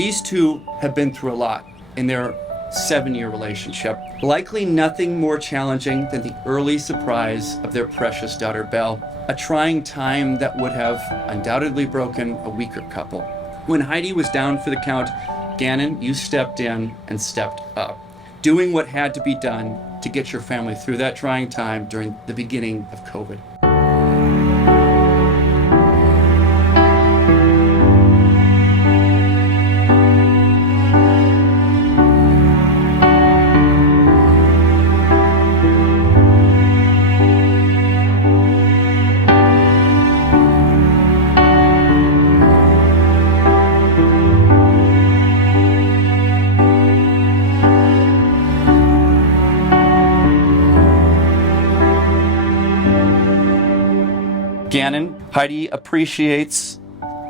These two have been through a lot in their 7-year relationship. Likely nothing more challenging than the early surprise of their precious daughter, Belle, a trying time that would have undoubtedly broken a weaker couple. When Heidi was down for the count, Gannon, you stepped in and stepped up, doing what had to be done to get your family through that trying time during the beginning of COVID. Gannon, Heidi appreciates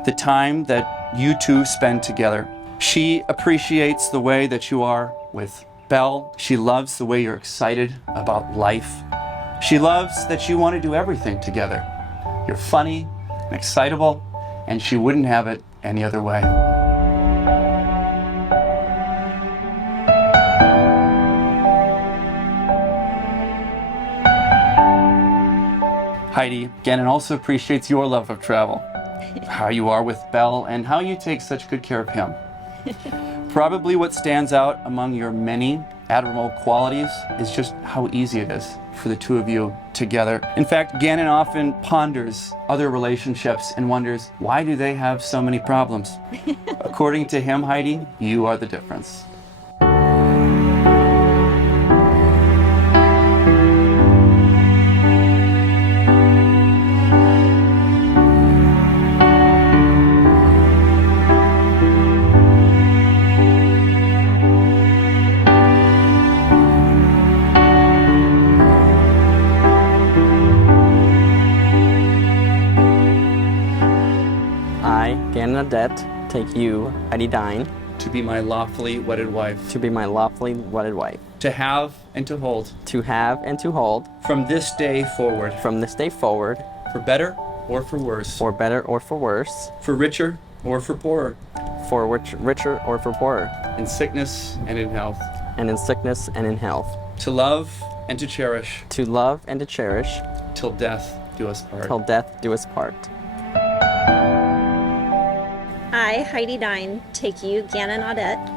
the time that you two spend together. She appreciates the way that you are with Belle. She loves the way you're excited about life. She loves that you want to do everything together. You're funny and excitable, and she wouldn't have it any other way. Heidi, Gannon also appreciates your love of travel, how you are with Belle, and how you take such good care of him. Probably what stands out among your many admirable qualities is just how easy it is for the two of you together. In fact, Gannon often ponders other relationships and wonders, why do they have so many problems? According to him, Heidi, you are the difference. Gannon Audette, take you, Heidi Dine, to be my lawfully wedded wife. to be my lawfully wedded wife, To have and to hold. to have and to hold, From this day forward. from this day forward, For better or for worse. for better or for worse, For richer or for poorer. for richer or for poorer, In sickness and in health. and in sickness and in health, To love and to cherish. to love and to cherish, Till death do us part. till death do us part. I, Heidi Dine, take you, Gannon Audette,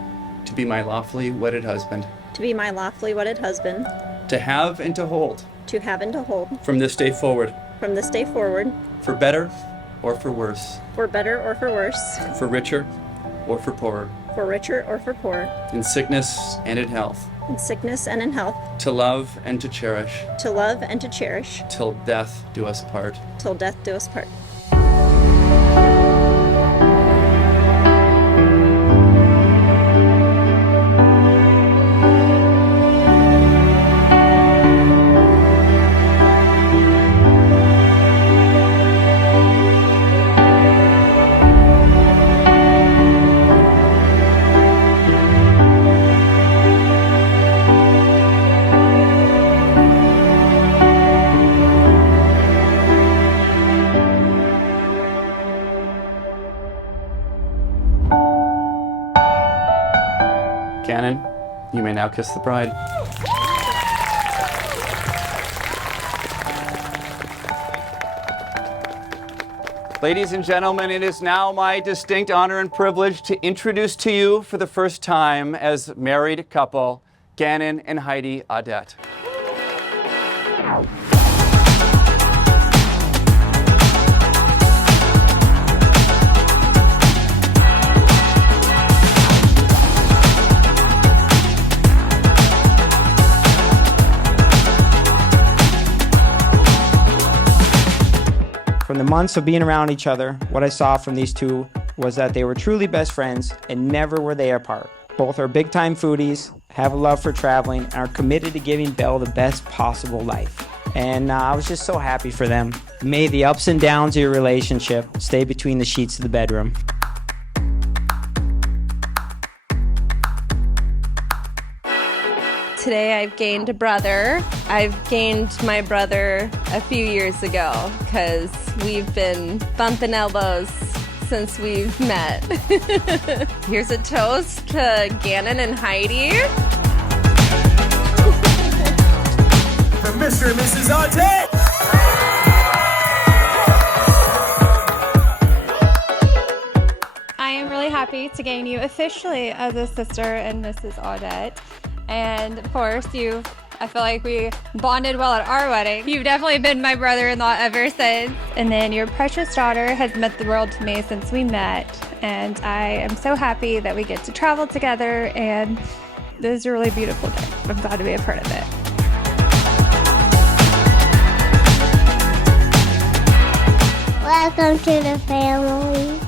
To be my lawfully wedded husband. to be my lawfully wedded husband, To have and to hold. to have and to hold, From this day forward. from this day forward, For better or for worse. for better or for worse, For richer or for poorer. for richer or for poor, In sickness and in health. in sickness and in health, To love and to cherish. to love and to cherish, Till death do us part. till death do us part. Gannon, you may now kiss the bride. Ladies and gentlemen, it is now my distinct honor and privilege to introduce to you for the first time as married couple, Gannon and Heidi Audette. From the months of being around each other, what I saw from these two was that they were truly best friends and never were they apart. Both are big-time foodies, have a love for traveling, and are committed to giving Belle the best possible life. And I was just so happy for them. May the ups and downs of your relationship stay between the sheets of the bedroom. Today I've gained a brother. I've gained my brother a few years ago because we've been bumping elbows since we've met. Here's a toast to Gannon and Heidi. For Mr. and Mrs. Audette. I am really happy to gain you officially as a sister and Mrs. Audette. And of course, I feel like we bonded well at our wedding. You've definitely been my brother-in-law ever since. And then your precious daughter has meant the world to me since we met. And I am so happy that we get to travel together. And this is a really beautiful day. I'm glad to be a part of it. Welcome to the family.